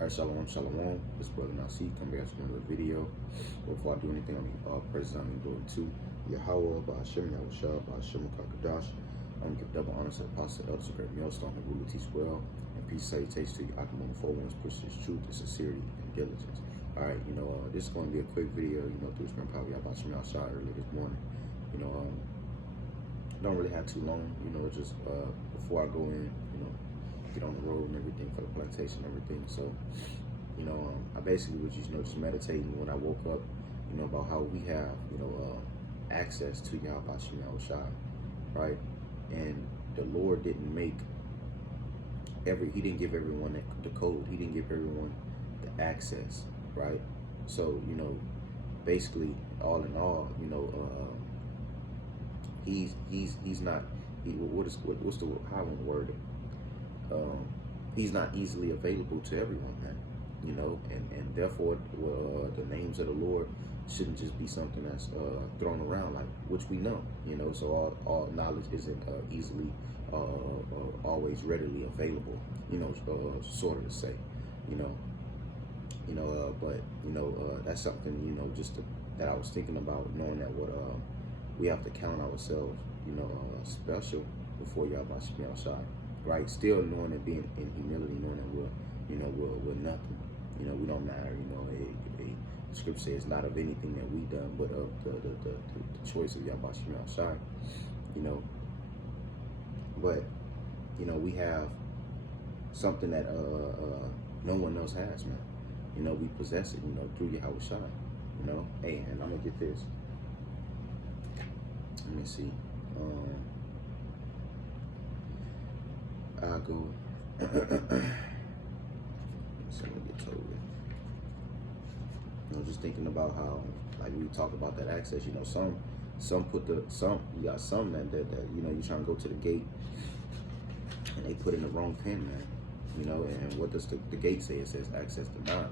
Alright, shalom, shalom. This brother Nasi coming back to another video. Before I do anything, I'm going all praises I'm going to Yahweh, by Hashem, Yahushua, by Hashem, Kakadash. I'm going to give double honor to the apostle, elder, great millstone, who really teach well. And peace, salutations to you, Akamon, four ones, push this truth, the sincerity, and diligence. Alright, this is going to be a quick video, through his grandpa, about Hashem, Yahushua, early this morning. Don't really have too long, just before I go in, get on the road and everything for the plantation and everything. So, I basically was just meditating when I woke up, about how we have, access to Yahweh Shai, right? And the Lord didn't make he didn't give everyone the code. He didn't give everyone the access, right? So, basically, all in all, he's not, what's the, how I want to word it? He's not easily available to everyone, man. And therefore, the names of the Lord shouldn't just be something that's thrown around, like, which we know, so all knowledge isn't easily always readily available, sort of to say, but that's something, that I was thinking about, knowing that we have to count ourselves, special before Yahweh Shai. Right, still knowing and being in humility, knowing that we're nothing. We don't matter. The scripture says not of anything that we done, but of the choice of Yahweh Shai. But we have something that no one else has, man. We possess it, through Yahweh Shai. Hey, and I'm gonna get this. Let me see. I'll go. So I'm gonna get told it. Just thinking about how, like, we talk about that access. Some put you got some that you trying to go to the gate and they put in the wrong pin, man. And what does the gate say? It says access denied.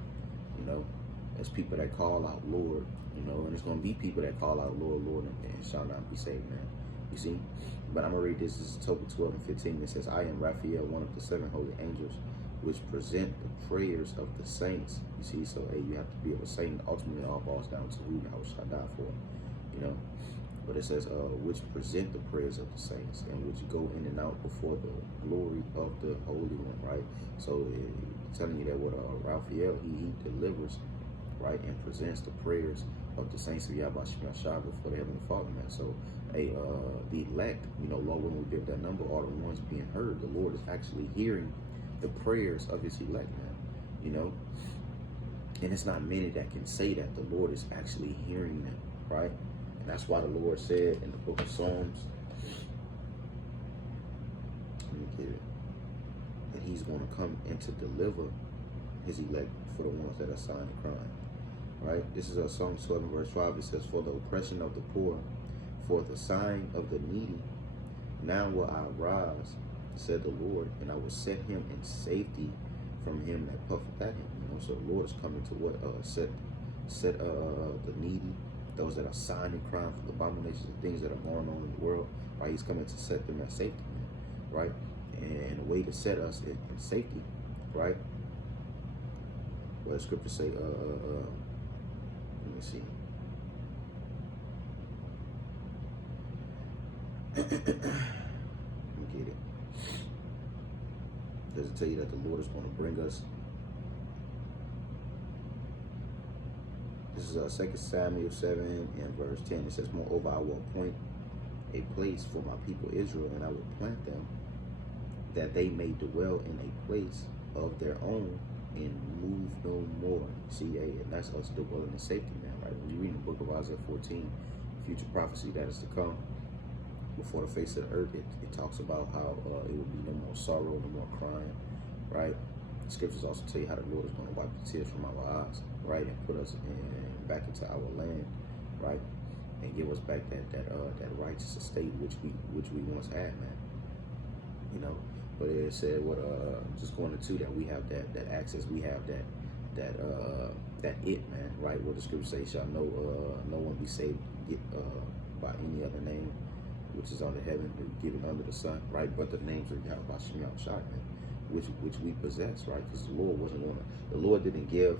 There's people that call out Lord, and there's gonna be people that call out Lord, Lord, and shall not be saved, man. You see? But I'm going to read this. This is Tobit 12 and 15. It says, I am Raphael, one of the 7 holy angels, which present the prayers of the saints. You see? So, hey, you have to be able to say, ultimately, it all boils down to who Yahweh shall die for. But it says, which present the prayers of the saints, and which go in and out before the glory of the Holy One, right? So, telling you that what Raphael, he delivers, right, and presents the prayers of the saints of Yahweh Shai before the Heavenly Father, man. So, the elect, Lord, when we give that number, all the ones being heard, the Lord is actually hearing the prayers of his elect, man. And it's not many that can say that the Lord is actually hearing them, right? And that's why the Lord said in the book of Psalms, let me get it, that he's going to come and to deliver his elect for the ones that are sighing and crying. Right? This is Psalm 12 verse 5. It says, for the oppression of the poor, for the sighing of the needy, now will I arise, said the Lord, and I will set him in safety from him that puffeth at him. So the Lord is coming to what? Set the needy, those that are sighing and crying for the abominations and things that are going on in the world. Right? He's coming to set them at safety, right? And a way to set us in safety, right? What the scripture say, let me see. Let me get it. Does it tell you that the Lord is going to bring us? This is 2 Samuel 7 and verse 10. It says, moreover, I will appoint a place for my people Israel, and I will plant them, that they may dwell in a place of their own and move no more. See, and that's us dwelling in safety, man, right? When you read the book of Isaiah 14, future prophecy that is to come before the face of the earth, it talks about how it will be no more sorrow, no more crying, right? The scriptures also tell you how the Lord is going to wipe the tears from our eyes, right? And put us back into our land, right? And give us back that righteous estate which we once had, man. But it said just going into that we have that access, we have that man, right? What the scripture says, shall no one be saved by any other name which is under heaven, given under the sun, right? But the names of Yahweh Shai, man. which we possess, right? Because the Lord didn't give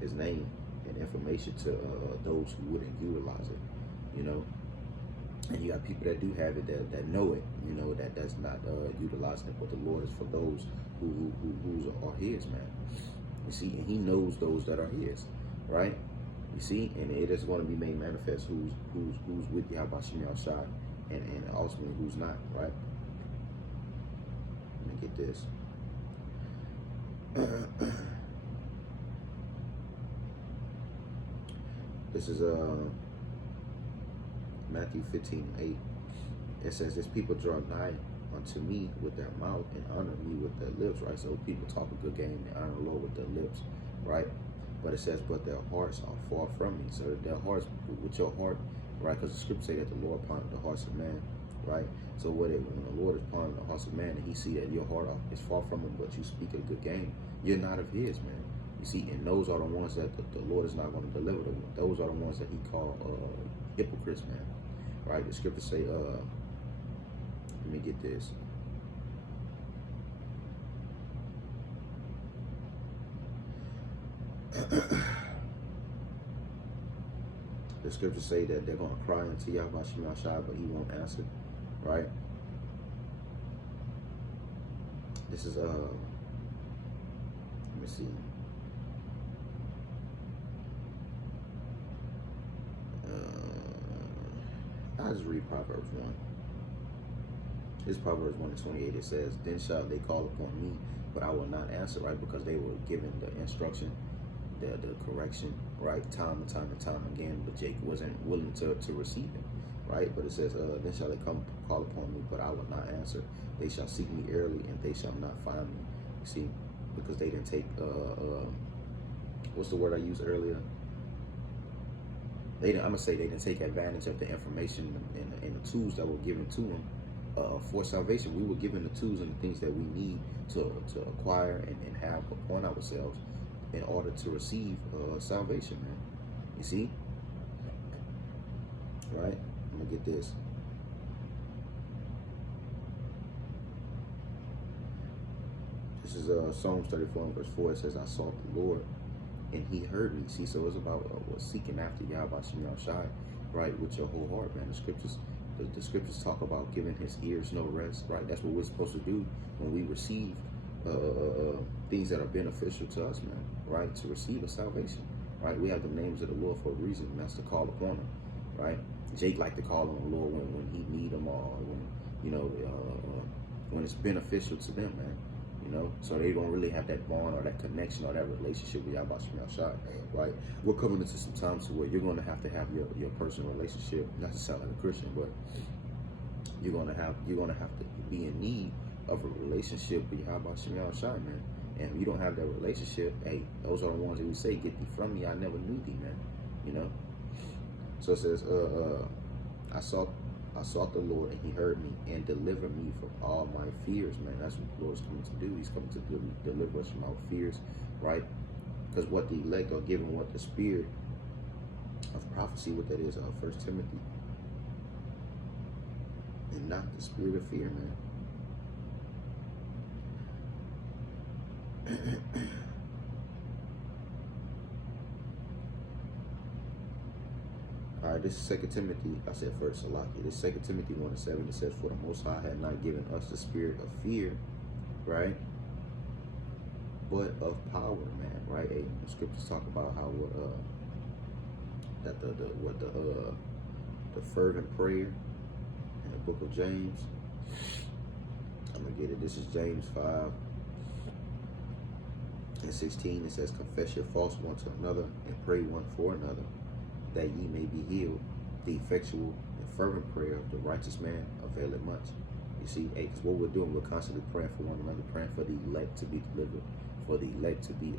His name and information to those who wouldn't utilize it, you know. And you got people that do have it, that know it, you know, that's not utilizing it. But the Lord is for those who are His, man. You see, and He knows those that are His, right? You see, and it is going to be made manifest who's with Yahweh Shem Shai, and ultimately who's not, right? Let me get this. This is Matthew 15:8. It says, "This people draw nigh unto me with their mouth and honor me with their lips," right? So people talk a good game and honor the Lord with their lips, right? But it says, "But their hearts are far from me." So their hearts, with your heart, right? Because the scripture say that the Lord ponders the hearts of man, right? So when the Lord is pondering the hearts of man, and He see that your heart is far from Him, but you speak a good game, you're not of His, man. You see, and those are the ones that the Lord is not going to deliver them. Those are the ones that He called hypocrites, man. Right? The scripture say, let me get this. The scriptures say that they're going to cry unto Yahweh Shem Shai, but He won't answer, right? This is, let me see. I'll just read Proverbs 1. This Proverbs 1:28, it says, "Then shall they call upon me, but I will not answer," right? Because they were given the instruction, the correction, right? Time and time again, but Jake wasn't willing to receive it, right? But it says, "Then shall they call upon me, but I will not answer. They shall seek me early, and they shall not find me." You see, because they didn't take, what's the word I used earlier? I'm gonna say they didn't take advantage of the information and the tools that were given to them for salvation. We were given the tools and the things that we need to acquire and have upon ourselves in order to receive salvation, man. You see, right? I'm gonna get this. This is Psalms 34:4. It says, "I sought the Lord, and He heard me." See, so it's about seeking after Yahweh Shem Shai, right, with your whole heart, man. The scriptures talk about giving His ears no rest, right? That's what we're supposed to do when we receive things that are beneficial to us, man, right? To receive a salvation, right? We have the names of the Lord for a reason, and that's to call upon Him, right? Jake liked to call on the Lord when he need Him, or when, you know, when it's beneficial to them, man. You know, so they don't really have that bond or that connection or that relationship with Yahweh Shem Shai, right? We're coming into some times where you're going to have your personal relationship, not to sound like a Christian, but you're going to have to be in need of a relationship with Yahweh Shem Shai, man. And if you don't have that relationship, hey, those are the ones that we say, "Get thee from me, I never knew thee," man. You know. So it says, I sought the Lord, and He heard me and delivered me from all my fears, man. That's what the Lord's coming to do. He's coming to deliver us from our fears, right? Because what the elect are given, what the spirit of prophecy, what that is, 1 Timothy, and not the spirit of fear, man. All right, this is 2 Timothy. I said first, Salaki. This is 2 Timothy 1:7. It says, "For the Most High had not given us the spirit of fear," right? "But of power," man, right? Hey, the scriptures talk about how that the fervent prayer in the book of James. I'm gonna get it. This is James 5:16. It says, "Confess your faults one to another and pray one for another, that ye may be healed. The effectual and fervent prayer of the righteous man availeth much." You see, hey, because what we're doing, we're constantly praying for one another, praying for the elect to be delivered, for the elect to be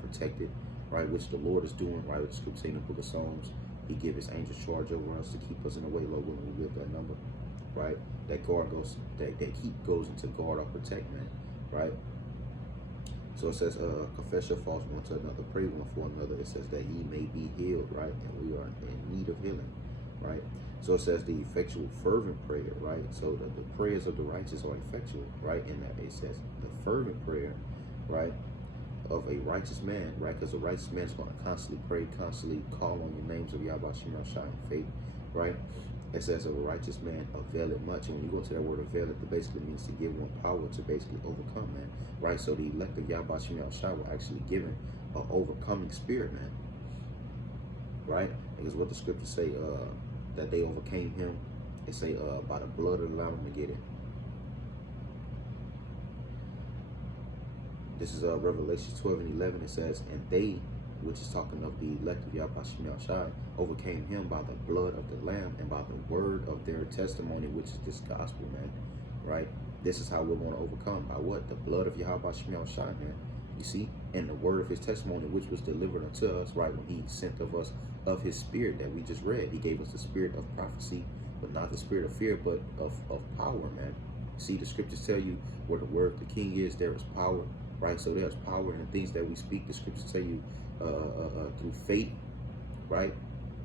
protected, right? Which the Lord is doing, right? With the scripture in the book of Psalms, He gives His angels charge over us to keep us in the way, Lord, when we live that number, right? That heat goes into guard or protect, man, right? So it says, "Confess your faults one to another, pray one for another." It says that ye may be healed, right? And we are in need of healing, right? So it says the effectual fervent prayer, right? So the prayers of the righteous are effectual, right? In that it says the fervent prayer, right, of a righteous man, right? Because a righteous man is going to constantly pray, constantly call on the names of Yahweh Shem Shai in faith, right? It says a righteous man availeth much. And when you go to that word availeth, it basically means to give one power to basically overcome, man, right? So the elect of Yahweh Shem Shai were actually given an overcoming spirit, man, right? Because what the scriptures say, that they overcame him, it say by the blood of the Lamb. To get it. This is Revelation 12:11. It says, and they, which is talking of the elect of Yahweh Shem Shai, overcame him by the blood of the Lamb and by the word of their testimony, which is this gospel, man. Right? This is how we're going to overcome. By what? The blood of Yahweh Shem Shai, man. You see? And the word of his testimony, which was delivered unto us, right, when he sent of us of his spirit that we just read. He gave us the spirit of prophecy, but not the spirit of fear, but of power, man. See, the scriptures tell you where the word of the king is, there is power, right? So there's power in the things that we speak. The scriptures tell you through faith, right?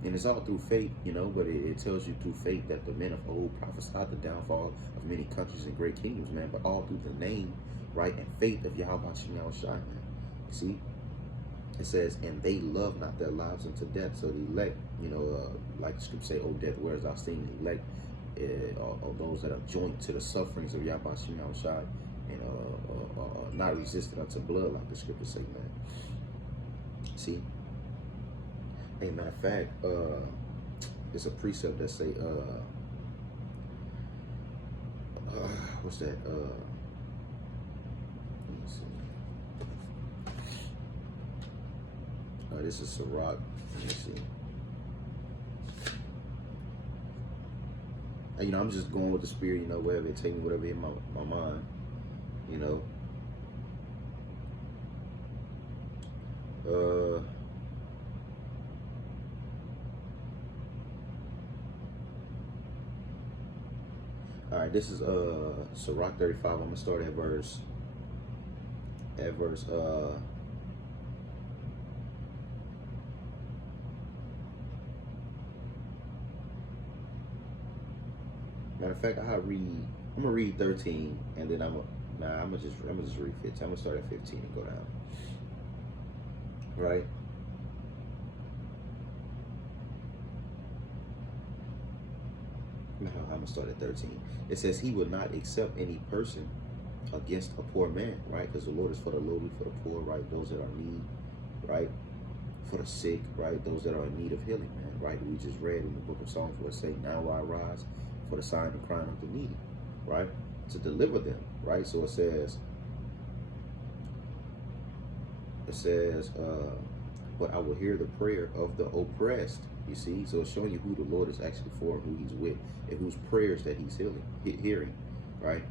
And it's all through faith, you know, but it tells you through faith that the men of old prophesied the downfall of many countries and great kingdoms, man, but all through the name, right, and faith of Yahweh Shem Shai, man. You see? It says, and they love not their lives unto death. So the elect, you know, like the scripture say, oh, death, where is our sting? The elect are those that are joined to the sufferings of Yahweh Shem Shai, and not resistant unto blood, like the scriptures say, man. See? Hey, matter of fact, it's a precept that say, what's that? Let me see. This is Sirach. Let me see. And, you know, I'm just going with the spirit, you know, wherever it take me, whatever in my mind, you know. All right, this is Sirach 35. I'm gonna start at verse matter of fact, I'm gonna read 13, and then I'm gonna just read 15. I'm gonna start at 15 and go down. Right? I'm gonna start at 13. It says, he will not accept any person against a poor man, right? Because the Lord is for the lowly, for the poor, right? Those that are in need, right? For the sick, right? Those that are in need of healing, man, right? We just read in the book of Psalms where it say, now I rise for the sign and crying of the needy, right? To deliver them, right? So it says, but I will hear the prayer of the oppressed. You see, so it's showing you who the Lord is actually for, who he's with, and whose prayers that he's hearing, right?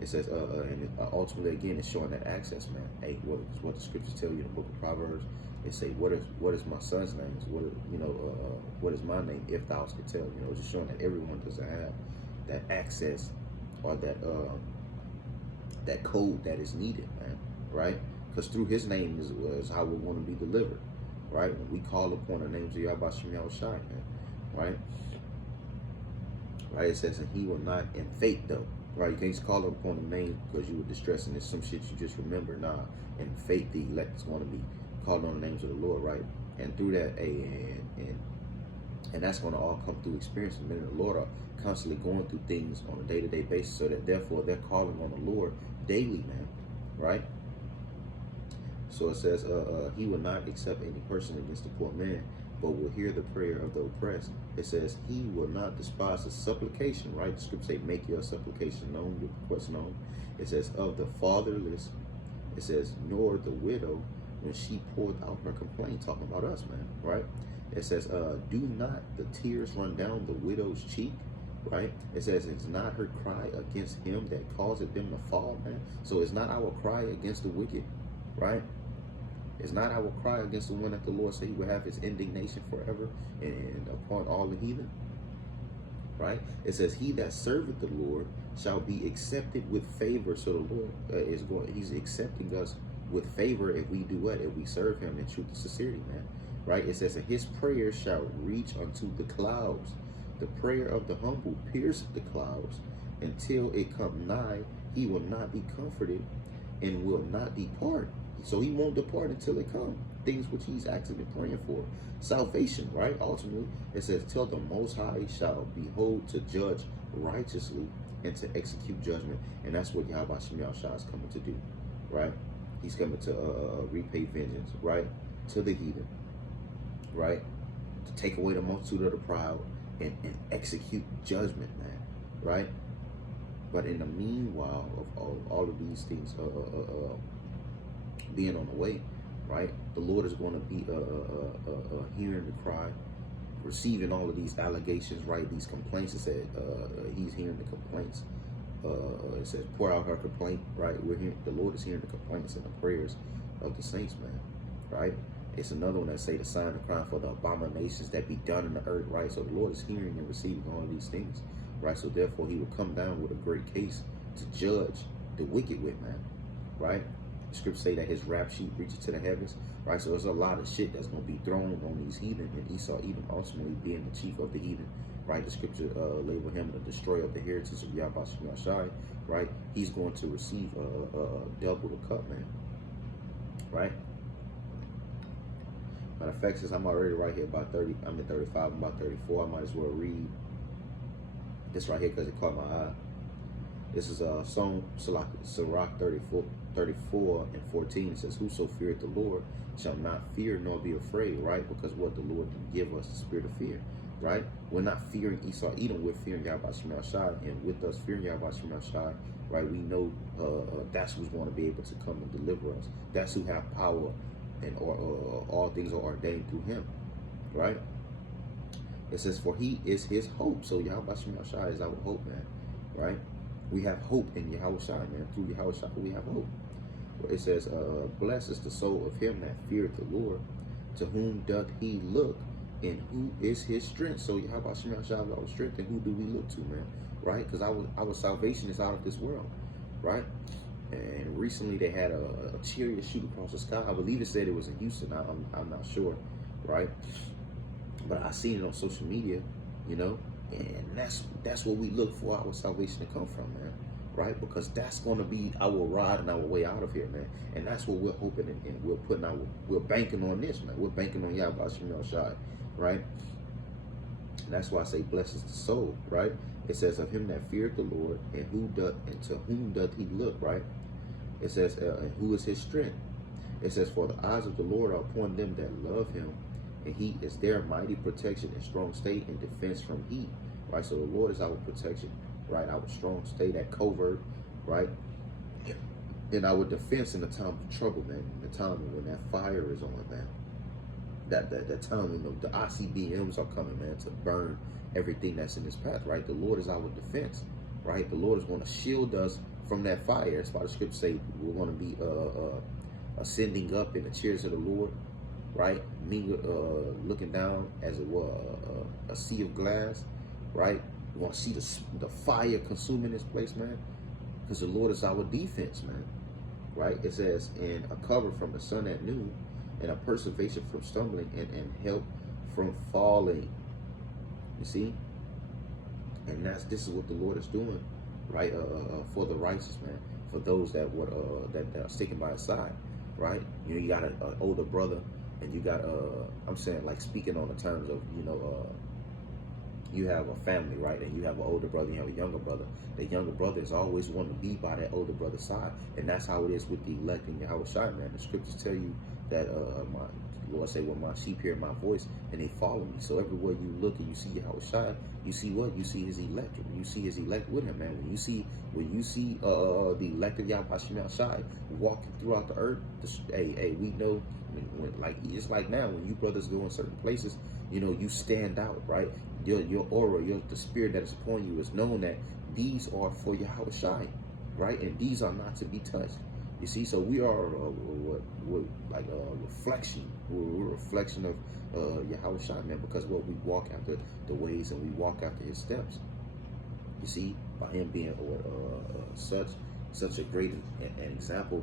It says, and ultimately again, it's showing that access, man. Hey, what the scriptures tell you in the book of Proverbs. It say, what is my son's name? What is my name? If thou could tell, you know, just showing that everyone doesn't have that access or that code that is needed, man, right? Because through his name is how we want to be delivered, right? When we call upon the names of Yahweh Shem Shai, man, right? Right? It says, and he will not in faith, though, right? You can't just call upon the name because you were distressed and there's some shit you just remember. Nah, in faith, the elect is going to be called on the names of the Lord, right? And through that, and that's going to all come through experience. And men of the Lord are constantly going through things on a day-to-day basis, so that therefore they're calling on the Lord daily, man, right? So it says, he will not accept any person against the poor man, but will hear the prayer of the oppressed. It says, he will not despise the supplication, right? The scripture say, make your supplication known, your request known. It says, of the fatherless. It says, nor the widow when she poured out her complaint, talking about us, man, right? It says, do not the tears run down the widow's cheek, right? It says, it's not her cry against him that causeth them to fall, man. So it's not our cry against the wicked, right? It's not our cry against the one that the Lord said he would have his indignation forever and upon all the heathen, right? It says, he that serveth the Lord shall be accepted with favor. So the Lord he's accepting us with favor if we do what? If we serve him in truth and sincerity, man, right? It says, and his prayer shall reach unto the clouds. The prayer of the humble pierceth the clouds, until it come nigh, he will not be comforted and will not depart. So he won't depart until it come. Things which he's actually praying for. Salvation, right? Ultimately, it says, till the Most High shall behold to judge righteously and to execute judgment. And that's what Yahweh Shem Yahshua is coming to do, right? He's coming to repay vengeance, right? To the heathen, right? To take away the multitude of the proud and execute judgment, man, right? But in the meanwhile of all of these things being on the way, right? The Lord is going to be hearing the cry, receiving all of these allegations, right? These complaints. It said he's hearing the complaints. It says pour out her complaint, right? We're hearing, the Lord is hearing the complaints and the prayers of the saints, man, right? It's another one that say the sign of crying for the abominations that be done in the earth, right? So the Lord is hearing and receiving all of these things, right? So therefore he will come down with a great case to judge the wicked with, man, right? The scriptures say that his rap sheet reaches to the heavens, right? So there's a lot of shit that's going to be thrown on these heathen, and Esau Edom ultimately being the chief of the heathen, right? The scripture label him the destroyer of the heritage of Yahweh Shem Yahshua, right? He's going to receive double the cup, man, right? Matter of fact, since I'm already right here about 30, I'm at 35, I'm about 34, I might as well read this right here because it caught my eye. This is Psalm Sirach 34 and 14. It says, whoso feareth the Lord shall not fear nor be afraid, right? Because what the Lord can give us the spirit of fear, right? We're not fearing Esau Edom, we're fearing Yahweh Shem Yahshua, and with us fearing Yahweh Shem Yahshua, right, we know that's who's going to be able to come and deliver us. That's who have power, and all things are ordained through him, right? It says, for he is his hope. So Yahweh Shem Yahshua is our hope, man, right? We have hope in Yahweh Shai, man. Through Yahweh Shai, we have hope. It says, blessed is the soul of him that feareth the Lord, to whom doth he look, and who is his strength. So Yahweh Shem Yahshua is our strength, and who do we look to, man? Right? Because our salvation is out of this world, right? And recently they had a chariot shoot across the sky. I believe it said it was in Houston. I'm not sure, right? But I seen it on social media, you know, and that's what we look for our salvation to come from, man, right? Because that's going to be our ride and our way out of here, man. And that's what we're hoping and we're banking on this, man. We're banking on Yahweh Shem Yahshua, right? And that's why I say blessed is the soul, right? It says of him that feareth the Lord, and to whom doth he look, right? It says and who is his strength. It says, for the eyes of the Lord are upon them that love him, and he is their mighty protection and strong state and defense from heat, right? So the Lord is our protection, right? Our strong state, that covert, right? And our defense in the time of trouble, man. The time when that fire is on, man. That time when the ICBMs are coming, man, to burn everything that's in this path, right? The Lord is our defense, right? The Lord is going to shield us from that fire. That's why the scriptures say we're going to be ascending up in the chairs of the Lord, right? Looking down as it were a sea of glass, right? We want to see the fire consuming this place, man, because the Lord is our defense, man, right? It says, and a cover from the sun at noon, and a preservation from stumbling, and help from falling. You see, and this is what the Lord is doing, right? For the righteous, man, for those that are sticking by his side, right? You know, you got an older brother. And you got, I'm saying, like, speaking on the terms of, you know, you have a family, right? And you have an older brother, you have a younger brother. The younger brother is always wanting to be by that older brother's side. And that's how it is with the elect in Yahweh Shai, man. The scriptures tell you that, my Lord say, well, my sheep hear my voice and they follow me. So everywhere you look and you see Yahweh Shai, you see what? You see his elect. You see his elect with him, man. When you see the elect of Yahweh Shem Yahshua walking throughout the earth, hey, we know, like, it's like now when you brothers go in certain places, you know, you stand out, right? Your aura, the spirit that is upon you is known that these are for Yahweh Shai, right? And these are not to be touched. You see, so we are like a reflection. We're a reflection of Yahweh Shai, man, because we walk after the ways and we walk after his steps. You see, by him being such a great an example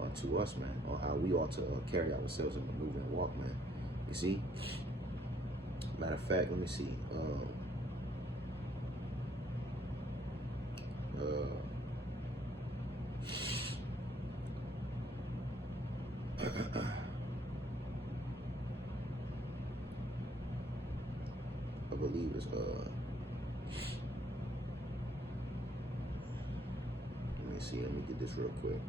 unto us, man, on how we ought to carry ourselves in the move and walk, man. You see, matter of fact, let me see. I believe it's let me see, let me get this real quick.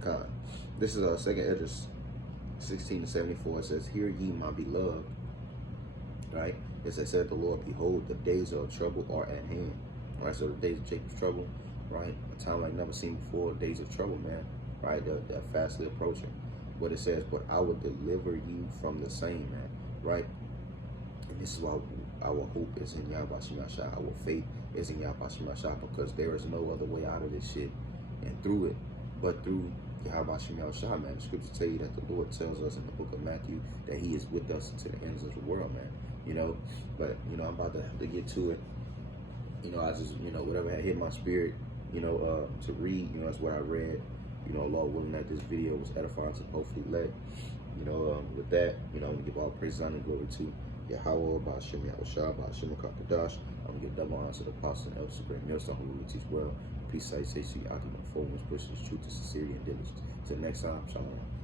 God. This is 2nd Esdras 16:74. It says, "Hear ye, my beloved." Right? It said the Lord, "Behold, the days of trouble are at hand." Right? So the days of Jacob's trouble, right? A time like never seen before. Days of trouble, man. Right? They're fastly approaching. But it says, "But I will deliver you from the same," man. Right? And this is why our hope is in Yahweh Shemashah. Our faith is in Yahweh Shemashah, because there is no other way out of this shit and through it but through Yahweh Shemashah, man. The scriptures tell you that the Lord tells us in the book of Matthew that he is with us to the ends of the world, man. You know, but, you know, I'm about to have to get to it. You know, I just, you know, whatever had hit my spirit, you know, to read, you know, that's what I read. You know, Lord willing that this video was edifying to hopefully let, you know, with that, you know, I'm going to give all praise, honor, and glory to Yahweh, Ba'ashem Yahushua, Ba'ashem HaKadosh. I'm going to give double honor to the apostle and elders, great millstone who will teach well. Peace, salutation, Yakim, and forward, pushes truth to sincerity and diligence. Till next time, shalom.